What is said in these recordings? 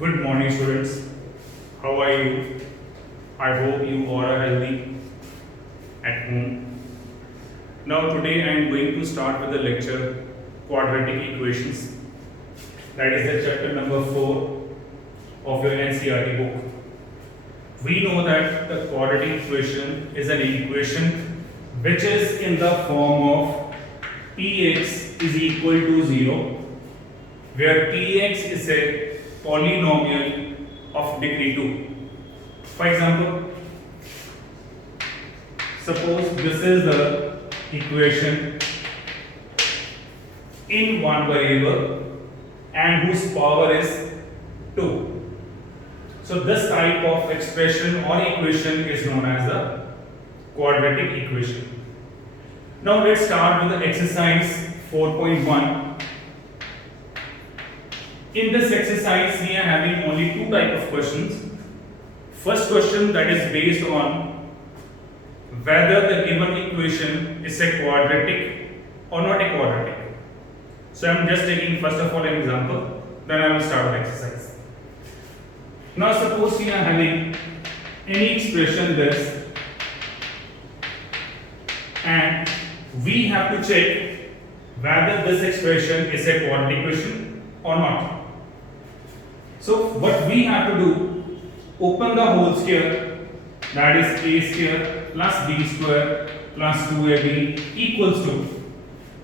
Good morning, students. How are you? I hope you all are healthy at home. Now, today I am going to start with the lecture Quadratic Equations. That is the chapter number 4 of your NCERT book. We know that the quadratic equation is an equation which is in the form of Px is equal to 0, where Px is a polynomial of degree 2. For example, suppose this is the equation in one variable and whose power is 2. So this type of expression or equation is known as the quadratic equation. Now let's start with the exercise 4.1. In this exercise we are having only two type of questions. First question, that is based on whether the given equation is a quadratic or not a quadratic. So I am just taking first of all an example, then I will start the exercise. Now suppose we are having any expression this, and we have to check whether this expression is a quadratic equation or not. So what we have to do, open the whole square, that is a square plus b square plus 2ab equals to,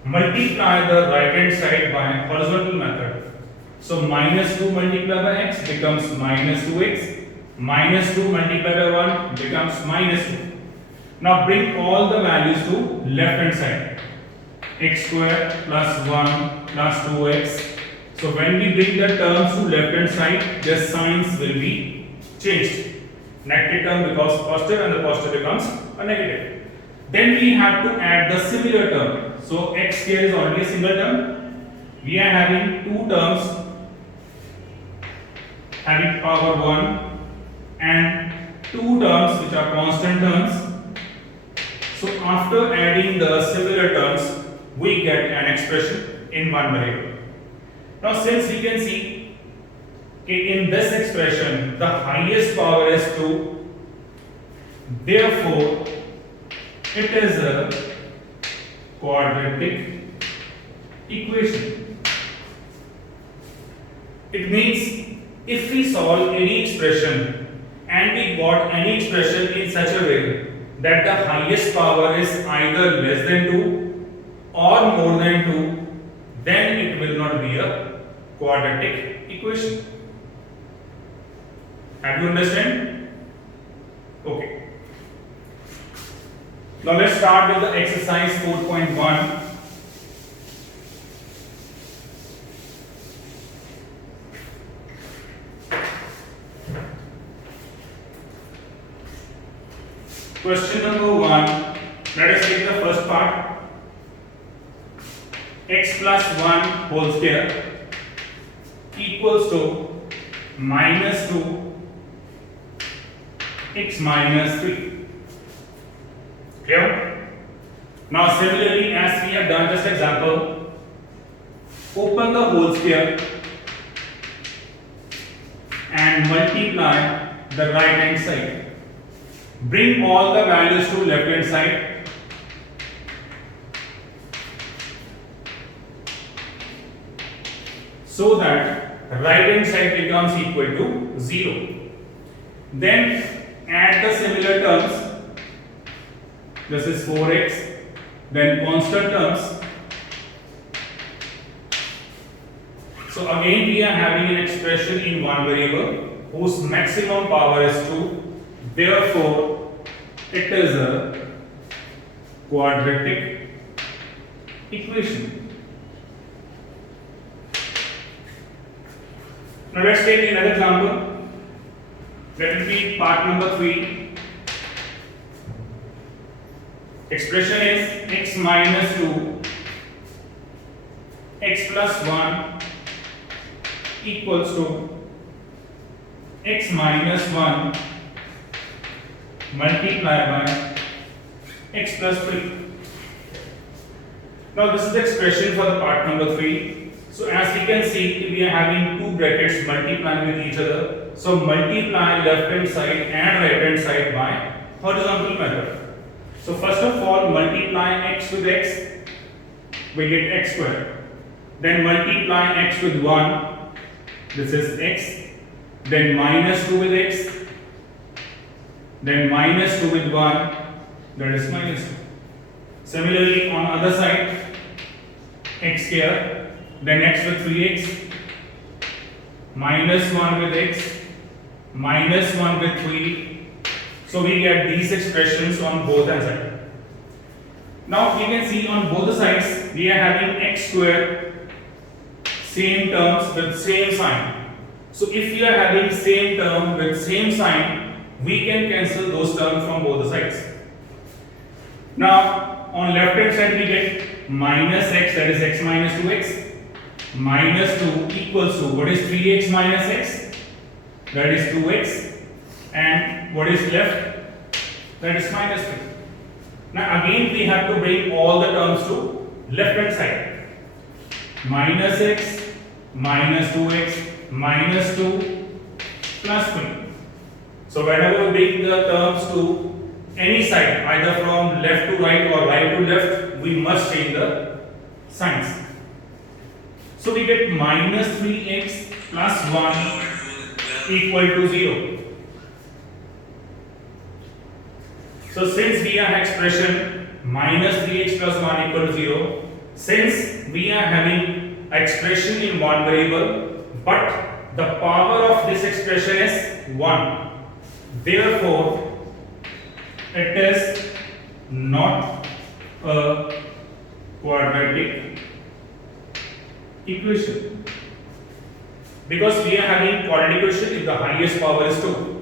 multiply the right hand side by horizontal method. So minus 2 multiplied by x becomes minus 2x, minus 2 multiplied by 1 becomes minus 2. Now bring all the values to left hand side, x square plus 1 plus 2x. So when we bring the terms to left hand side, their signs will be changed. Negative term becomes positive and the positive becomes a negative. Then we have to add the similar term. So x here is already a single term. We are having two terms having power 1 and two terms which are constant terms. So after adding the similar terms, we get an expression in one variable. Now since we can see in this expression the highest power is 2, therefore it is a quadratic equation. It means if we solve any expression and we got any expression in such a way that the highest power is either less than 2 or more than 2, then it will not be a quadratic equation. Have you understand? Okay. Now let's start with the exercise 4.1. Question number 1, let us take the first part. X plus 1 whole square equals to minus 2 x minus 3. Clear? Now similarly, as we have done just example, open the whole square and multiply the right hand side. Bring all the values to left hand side. So that right hand side becomes equal to 0. Then add the similar terms. This is 4x. Then constant terms. So again we are having an expression in one variable whose maximum power is 2. Therefore, it is a quadratic equation. Now let's take another example. Let it be part number 3. Expression is x minus 2 x plus 1 equals to x minus 1 multiplied by x plus 3. Now this is the expression for the part number 3. So as we can see, we are having two brackets multiplying with each other. So multiply left hand side and right hand side by horizontal method. So first of all, multiply x with x, we get x square. Then multiply x with 1, this is x. Then minus 2 with x. Then minus 2 with 1, that is minus 2. Similarly, on other side, x here, then x with 3x, minus 1 with x, minus 1 with 3. So we get these expressions on both sides. Now we can see on both the sides we are having x square, same terms with same sign. So if we are having same term with same sign, we can cancel those terms from both the sides. Now on left hand side we get minus x, that is x minus 2x, minus 2 equals to, what is 3x minus x? That is 2x, and what is left? That is minus 2. Now again we have to bring all the terms to left hand side. Minus x, minus 2x, minus 2, plus 3. So whenever we bring the terms to any side, either from left to right or right to left, we must change the signs. So we get minus 3x plus 1 equal to 0. So since we have expression minus 3x plus 1 equal to 0, since we are having expression in one variable, but the power of this expression is 1, therefore it is not a quadratic equation, because we are having quadratic equation if the highest power is 2.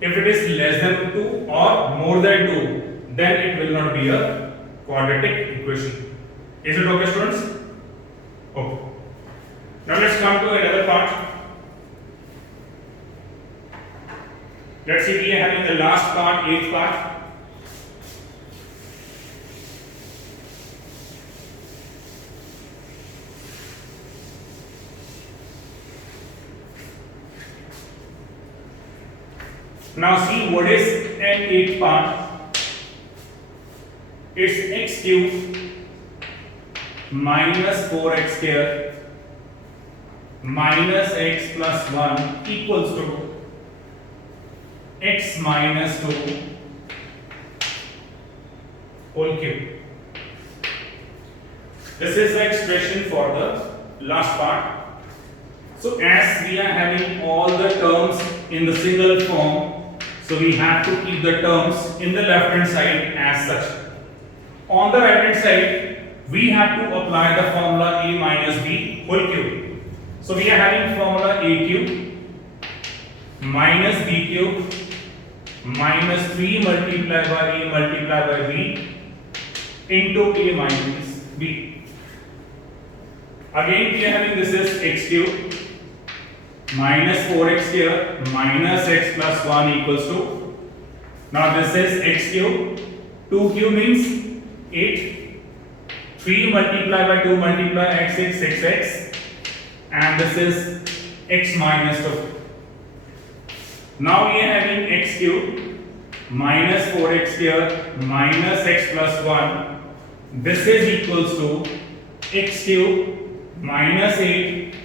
If it is less than 2 or more than 2, then it will not be a quadratic equation. Is it okay, students? Okay. Now let's come to another part. Let's see, we are having the last part, 8th part. Now see what is an 8th part. It's x cubed minus 4x square minus x plus 1 equals to x minus 2 whole cube. This is the expression for the last part. So as we are having all the terms in the single form, so we have to keep the terms in the left hand side as such. On the right hand side, we have to apply the formula a minus b whole cube. So we are having formula a cube minus b cube minus 3 multiplied by a multiplied by b into a minus b. Again we are having this is x cube minus 4x here minus x plus 1 equals to, now this is x cube, 2 cube means 8, 3 multiplied by 2 multiplied x is 6x, and this is x minus 2. Now we are having x cube minus 4x here minus x plus 1, this is equals to x cube minus 8.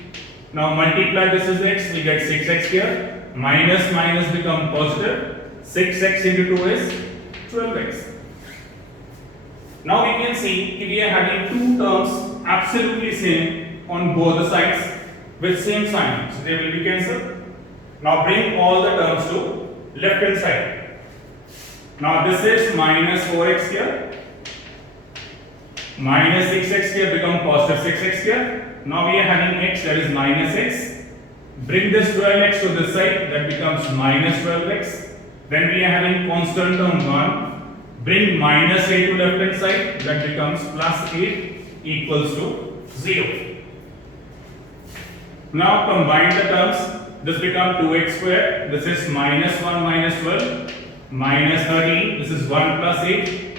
Now multiply this is x, we get 6x here, minus minus become positive, 6x into 2 is 12x. Now we can see we are having two terms absolutely same on both the sides with same sign, so they will be cancelled. Now bring all the terms to left hand side. Now this is minus 4x here, minus 6x here become positive 6x here. Now we are having x, that is minus x. Bring this 12x to this side, that becomes minus 12x. Then we are having constant term 1. Bring minus 8 to left hand side, that becomes plus 8 equals to 0. Now combine the terms. This becomes 2x square. This is minus 1 minus 12 minus 13. This is 1 plus 8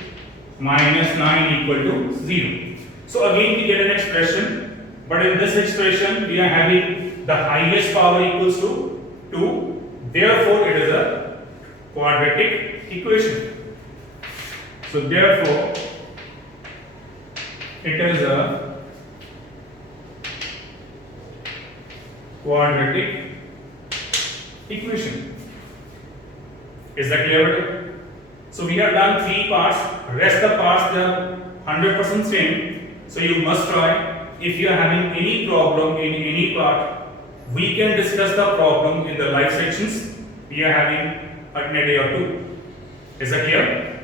minus 9 equal to 0. So again we get an expression. But in this expression, we are having the highest power equals to 2. Therefore, it is a quadratic equation. So therefore, it is a quadratic equation. Is that clear? So we have done 3 parts. Rest the parts they are 100% same. So you must try. If you are having any problem in any part, we can discuss the problem in the live sections. We are having a day or 2. Is that clear?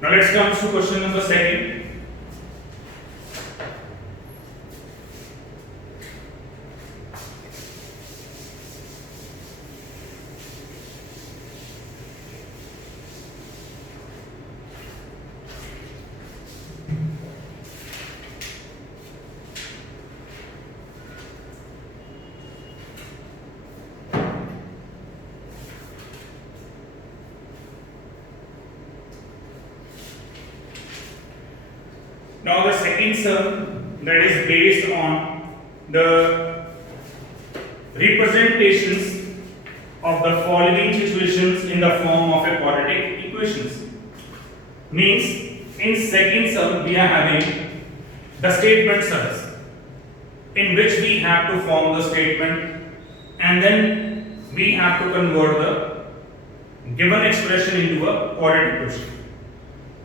Now let's come to question number 2. Now the second sum, that is based on the representations of the following situations in the form of a quadratic equations. Means in second sum we are having the statement sums in which we have to form the statement and then we have to convert the given expression into a quadratic equation.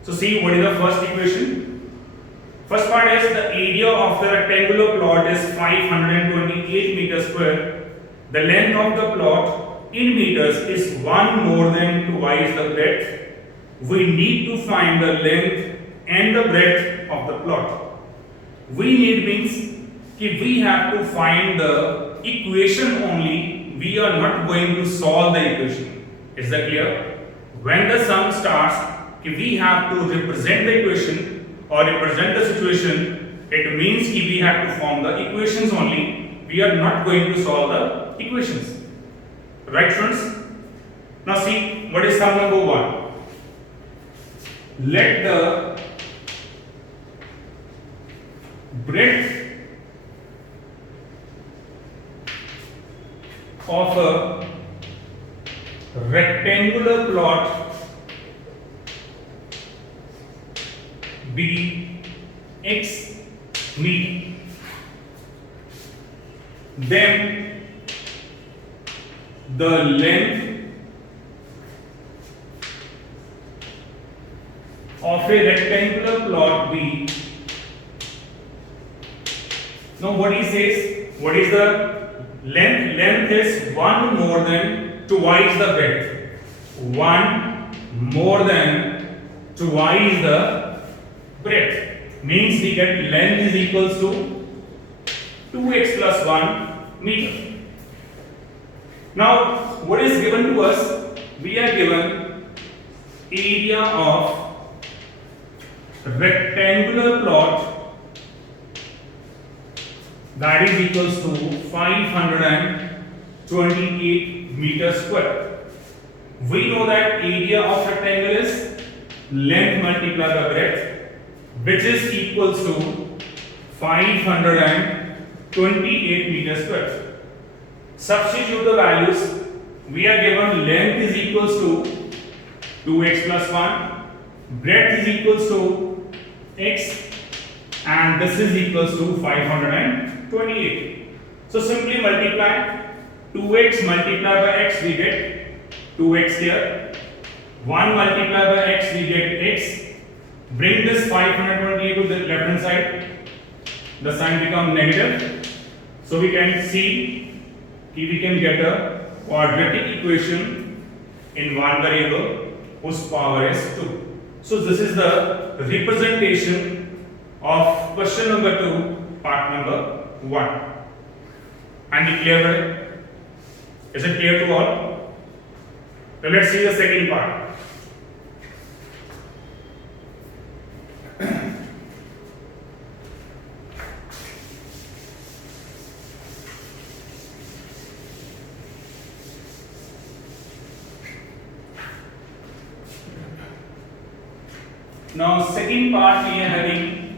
So see, what is the first equation? First part is the area of the rectangular plot is 528 meters square. The length of the plot in meters is 1 more than twice the breadth. We need to find the length and the breadth of the plot. We need means कि we have to find the equation only. We are not going to solve the equation. Is that clear? When the sum starts, we have to represent the equation or represent the situation, it means कि we have to form the equations only. We are not going to solve the equations. Right, friends? Now see, what is sum number 1? Let the breadth of a rectangular plot be x meter, then the length of a rectangular plot be. Now what he says, what is the length? Length is 1 more than twice the breadth. 1 more than twice the breadth. Means we get length is equals to 2x plus 1 meter. Now what is given to us? We are given area of rectangular plot that is equals to 528 meters square. We know that area of rectangle is length multiplied by breadth, which is equals to 528 meters square. Substitute the values. We are given length is equals to 2x plus 1, breadth is equals to x, and this is equals to 528. So simply multiply 2x multiplied by x, we get 2x here. 1 multiplied by x, we get x. Bring this 528 to the left hand side. The sign become negative. So we can see we can get a quadratic equation in one variable whose power is 2. So this is the representation of question number 2, part number 1. And it clear? Is it clear to all? Now let's see the second part. Now second part we are having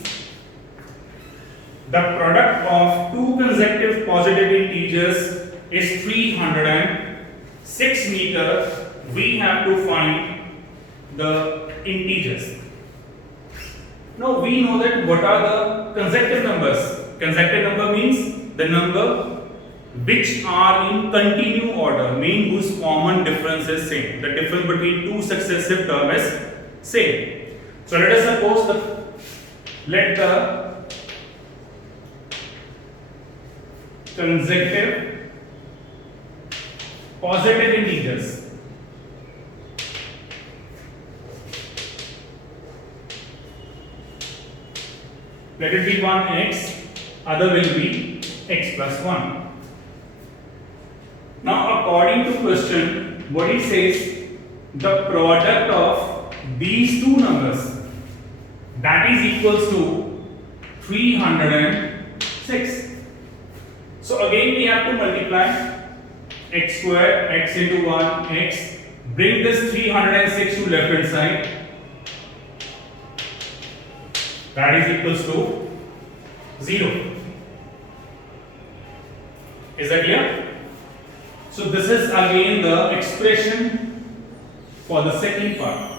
the product of two consecutive positive integers is 306 meter. We have to find the integers. Now we know that what are the consecutive numbers. Consecutive number means the number which are in continue order, mean whose common difference is same. The difference between two successive terms is same. So let us suppose let the consecutive positive integers let it be 1x, other will be x plus 1. Now according to question, what it says, the product of these two numbers that is equals to 306. So again we have to multiply x square, x into 1, x, bring this 306 to left hand side, that is equals to 0. Is that clear? So this is again the expression for the second part.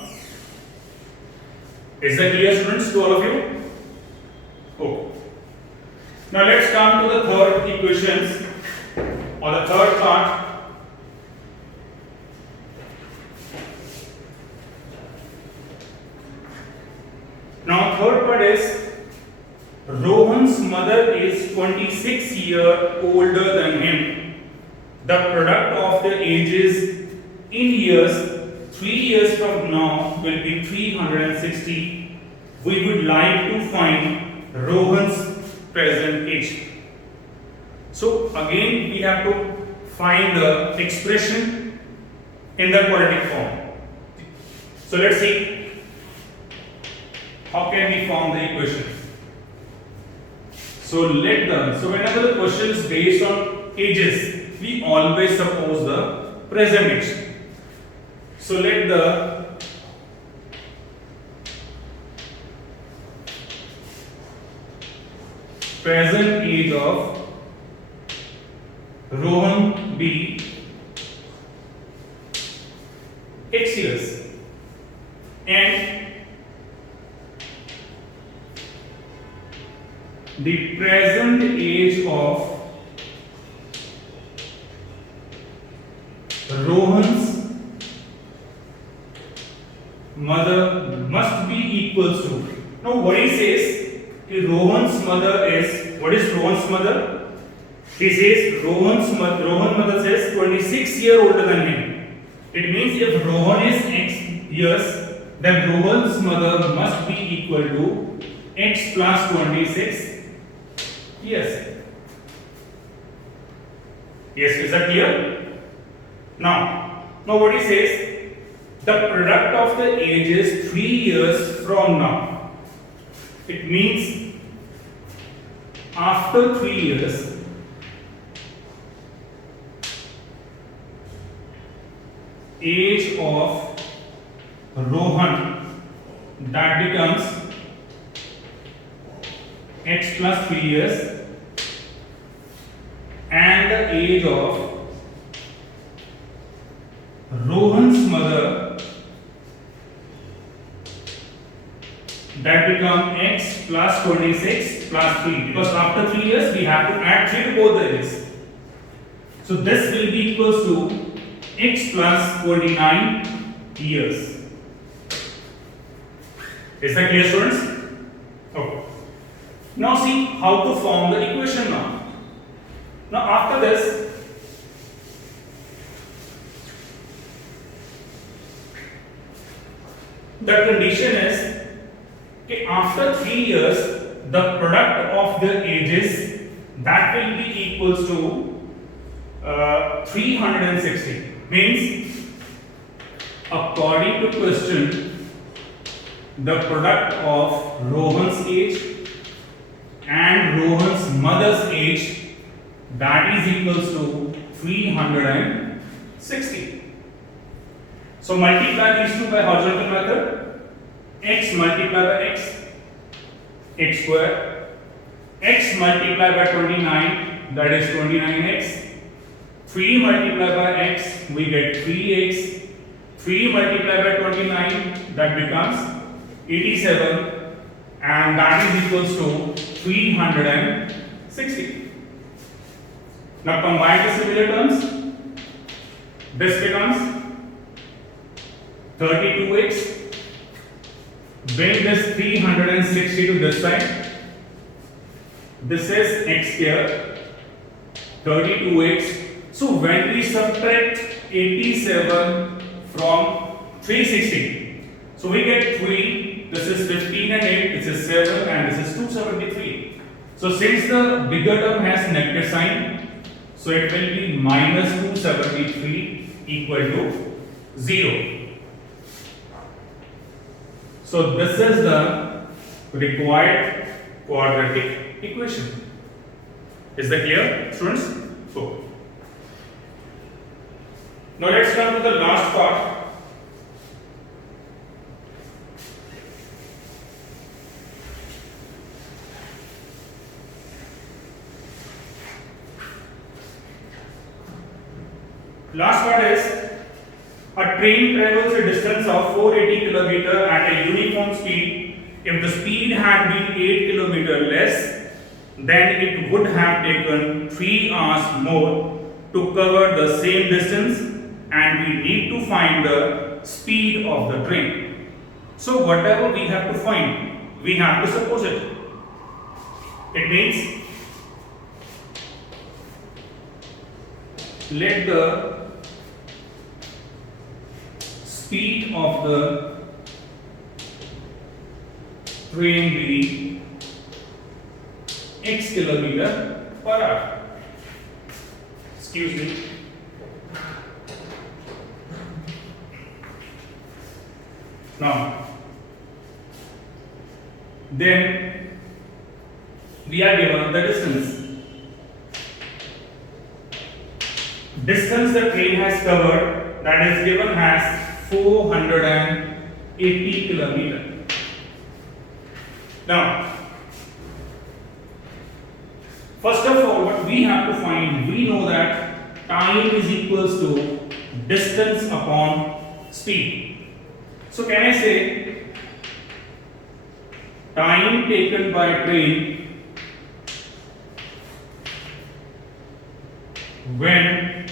Is that clear, students, to all of you? Okay. Now let's come to the third equations or the third part. Now third part is Rohan's mother is 26 years older than him. The product of the ages in years 3 years from now will be 360. We would like to find Rohan's present age. So again we have to find the expression in the quadratic form. So let's see how can we form the equation. So whenever the question is based on ages, we always suppose the present age. So let the present age of Rohan be x years and the present age of Rohan's mother must be equals to. Now what he says, Rohan's mother is, what is Rohan's mother? He says Rohan's mother says 26 years older than him. It means if Rohan is x years, then Rohan's mother must be equal to x plus 26 years. Yes, is that clear? Now what he says, the product of the ages 3 years from now. It means after 3 years, age of Rohan, that becomes x plus 3 years, and the age of Rohan's mother, that become x plus 26 plus 3, because after 3 years we have to add 3 to both the ages. So this will be equals to x plus 49 years. Is that clear, students? Okay. Now see how to form the equation now. Now after this, the condition is okay, after 3 years the product of the ages that will be equals to 360. Means according to question, the product of Rohan's age and Rohan's mother's age, that is equals to 360. So multiply these two by horizontal method. X multiplied by x, x square x multiplied by 29, that is 29x. 3 multiplied by x, we get 3x. 3 multiplied by 29, that becomes 87, and that is equals to 360. Now combine the similar terms. This becomes 32x. Bring this 360 to this side. This is x square, 32x. So when we subtract 87 from 360, so we get 3, this is 15 and 8, this is 7 and this is 273. So since the bigger term has negative sign, so it will be minus 273 equal to 0. So this is the required quadratic equation. Is that clear, students? So now let's come to the last part. Last part is a train travels a distance of 480 km at a uniform speed. If the speed had been 8 km less, then it would have taken 3 hours more to cover the same distance, and we need to find the speed of the train. So whatever we have to find, we have to suppose it. It means let the speed of the train be x kilometer per hour. Excuse me. Now, then we are given the distance. Distance the train has covered, that is given as 480 kilometer. Now, first of all, what we have to find, we know that time is equals to distance upon speed. So can I say time taken by train when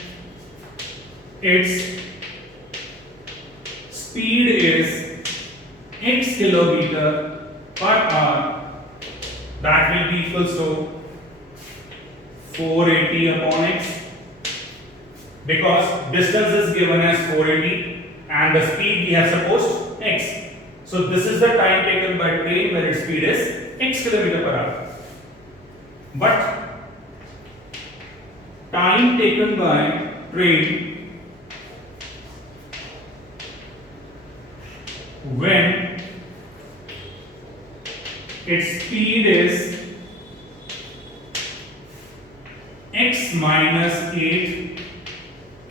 its speed is x kilometer per hour, that will be equals to 480 upon x, because distance is given as 480 and the speed we have supposed x. So this is the time taken by train where its speed is x kilometer per hour. But time taken by train when its speed is x minus 8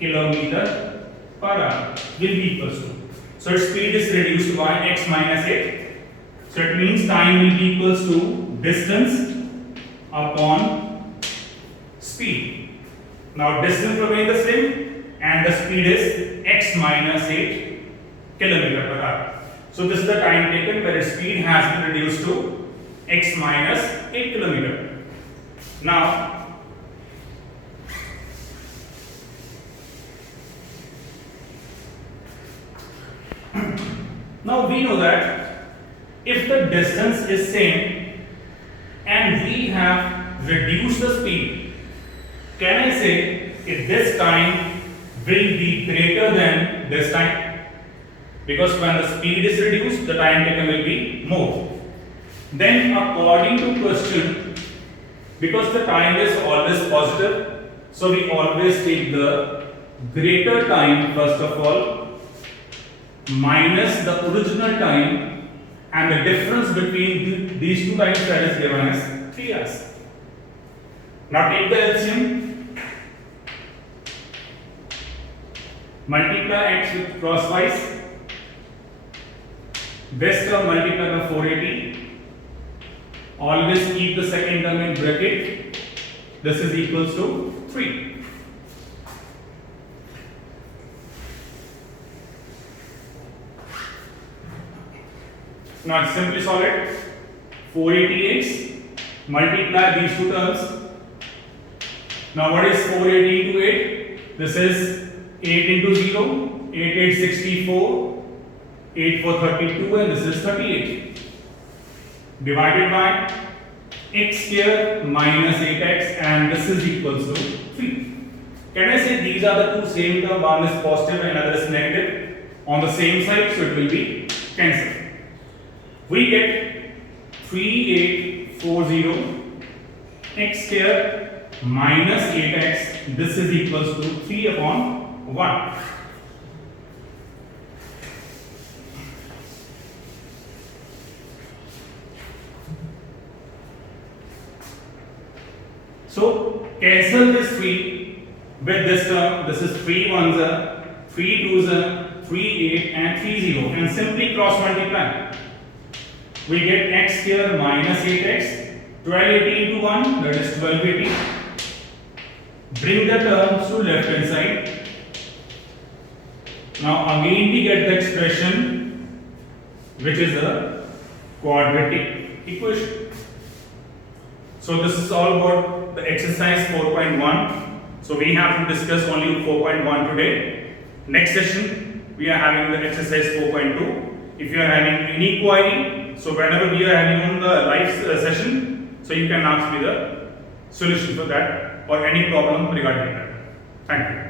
kilometer per hour will be equals to. So its speed is reduced by x minus 8. So it means time will be equals to distance upon speed. Now distance remains the same and the speed is x minus 8 kilometer per hour. So this is the time taken where its speed has been reduced to x minus 8 kilometer. Now we know that if the distance is same and we have reduced the speed, can I say if this time will be greater than this time? Because when the speed is reduced, the time taken will be more. Then according to question, because the time is always positive, so we always take the greater time first of all minus the original time, and the difference between these two times, that is given as 3 hours. Now take the LCM, multiply x with crosswise, this term multiply by 480, Always keep the second term in bracket. This is equals to 3. Now simply solve it. 480x, multiply these two terms. Now what is 480 into 8? This is 8 into 0, 8 8 64, 8 4 32, and this is 38. Divided by x square minus 8x, and this is equals to 3. Can I say these are the two same terms, one is positive and another is negative on the same side, so it will be cancelled. We get 3840 x square minus 8x, this is equals to 3 upon 1. So cancel this 3 with this term. This is 3 ones are 3 twos are 3 8 and 3 0, and simply cross multiply. We get x square minus 8x, 1280 into 1, that is 1280. Bring the terms to left hand side. Now again we get the expression which is a quadratic equation. So this is all about the exercise 4.1. So we have to discuss only 4.1 today. Next session we are having the exercise 4.2. If you are having any query, so whenever we are having on the live session, so you can ask me the solution for that or any problem regarding that. Thank you.